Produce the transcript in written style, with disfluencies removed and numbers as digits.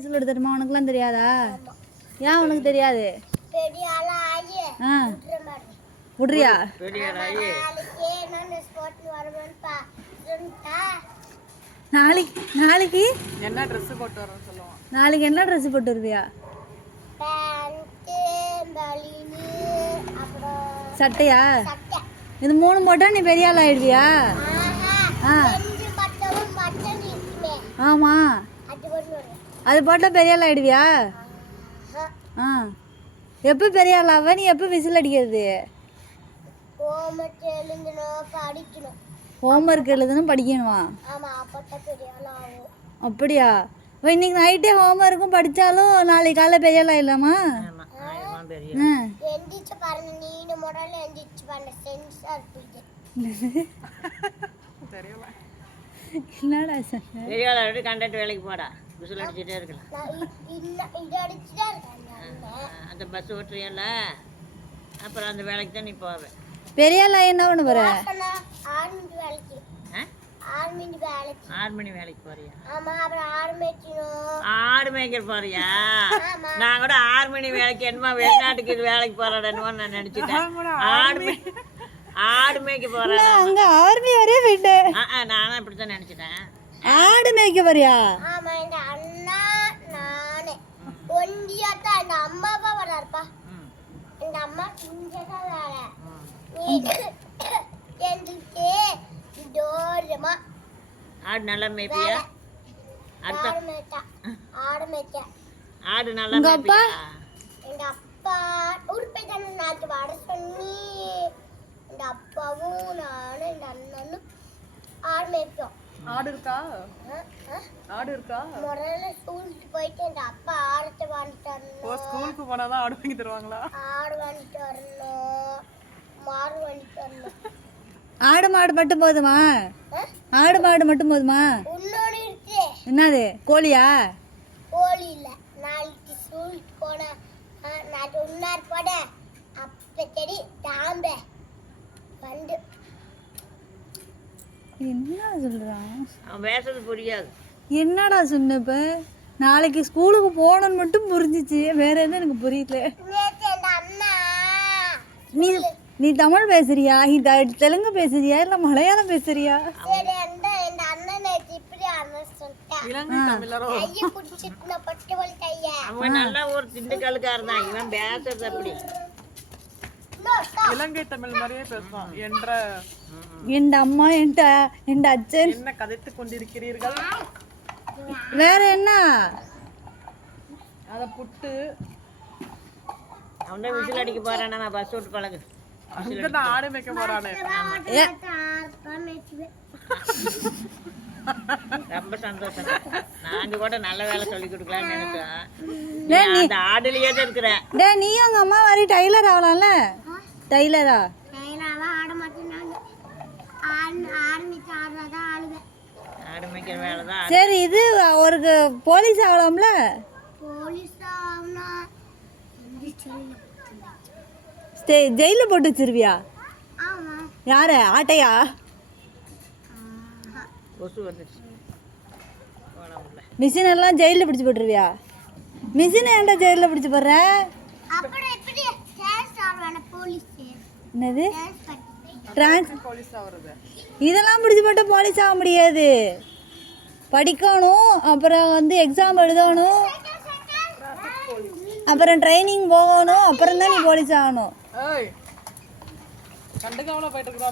Whistle எடுத்துட்டுமா? உனக்குலாம் தெரியாதா? ஏன் உனக்கு தெரியாது? விட்றியா? நாளைக்கு என்ன ட்ரெஸ் போட்டு வரேன்னு சொல்லுவான். நாளைக்கு என்ன ட்ரெஸ் போட்டு வருவியா? சட்டையா? இது 3 போட்டா நீ பெரிய ஆள் ஆயிடுவியா? ஆமா, அது போட்டா பெரிய ஆள் ஆயிடுவியா? எப்போ பெரிய ஆள் ஆவ? நீ எப்போ விசில் அடிக்கிறது? ஹோம்ஒர்க் எழுதணும், படிக்கணுமா? அப்படியா? இப்போ இன்னைக்கு நைட்டே ஹோம்ஒர்க்கும் படித்தாலும் நாளைக்கு காலைல பெரிய ஆள் ஆயிடலாமா? என்னடா சொன்ன? பெரிய ஆள் கண்டக்டர் வேலைக்கு போடா, விசில் அடிச்சுட்டே இருக்கலாம். அந்த பஸ் ஓட்டுறியல்ல, அப்புறம் அந்த வேலைக்கு தான் நீ போவேன். பெரிய ஆள் என்ன பண்ண போற? ஆர்மணி வேலைக்கு போறியா? ஆடு மேய்க்க போறியா? நான் கூட 6 மணி வேலைக்கு என்னமா வெளிநாட்டுக்கு இது வேலைக்கு போறாடன்னு நான் நினைச்சிட்டேன். ஆடு மேய்க்க போறேன். அங்க ஆர்மி வரையே போயிட்டேன். நானும் அப்படித்தான் நினைச்சிட்டேன். ஆடு மேய்க்க போறியா? ஆடு நல்லா மேய்ப்பியா? ஆடு நல்லா உங்க அப்பா? எங்க அப்பா ஊருக்கு போயிட்டாங்க. நாட்டு வட சொல்லி எங்க அப்பாவும் நானும் எங்க அண்ணனும் ஆடு மேய்ப்போம். ஆடு இருக்கா? ஆடு இருக்கா? முதல்ல ஸ்கூலுக்கு போயிட்டு எங்க அப்பா ஆடத்தை வாங்கிட்டு வரணும். ஓ, ஸ்கூலுக்கு போனாதான் ஆடு வாங்கி தருவாங்களா? ஆடு வாங்கிட்டு வரணும், மாடு வாங்கிட்டு வரணும். ஆடு மாடு மட்டும் போதுமா? ஆடு மாடு மட்டும் போதுமா? உன்னோட இருக்கு. என்னது? கோழியா? கோழி இல்ல. நாளைக்கு ஸ்கூலுக்கு போன நாட்டு உன்னார் போட அப்ப செடி தாம்ப வந்து. என்ன சொல்றான்? அவன் பேசுறது புரியாது. என்னடா சொன்ன? இப்ப நாளைக்கு ஸ்கூலுக்கு போகணும்னு மட்டும் புரிஞ்சிச்சு, வேற எதுவும் எனக்கு புரியல. நீ நீ தமிழ் பேசுறியா? நீ தெலுங்கு பேசுறியா இல்ல மலையாளம் பேசுறியா? அவன் நல்லா ஒரு திண்டுக்கல்லுக்காரன் தான். இவன் பேசுறது அப்படி இலங்கை தமிழ் மாதிரியே பேசுவான். என் அம்மா என் அச்சன் என்ன கதைத்துக் கொண்டிருக்கிறீர்கள்? வேற என்ன? அத புட்டு அவன் விசில் அடிக்க போறான். நான் பஸ் விட்டு பழகு. அங்கதான் ஆடு மேய்க்க போறானே. ரொம்ப சந்தோஷம். நாங்க கூட நல்ல வேலை சொல்லி கொடுக்கலாம்னு நினைச்சோம். அந்த ஆடுலயே தான் இருக்கிறேன். நீயும் உங்க அம்மா மாதிரி டைலர் ஆகலாம்ல? டைலரா? ஆடு மேய்க்கிற வேலை தான். சரி, இது ஒரு போலீஸ் ஆகலாம்ல? ஜெயில போட்டு வச்சிருவியா? யார? ஆட்டையா? கொசு வந்துச்சு. மிஷின் எல்லாம் ஜெயில பிடிச்சு போட்டுருவியா? மிஷின் ஏன்டா ஜெயில பிடிச்சு போடுற? என்னது? இதெல்லாம் பிடிச்சு போட்டு போலீஸ் ஆக முடியாது. படிக்கணும், அப்புறம் எக்ஸாம் எழுதணும், அப்புறம் ட்ரைனிங் போகணும், அப்புறம் தான் நீ போலீஸ் ஆகணும். கண்டுக்காமல போயிட்டு இருக்கா?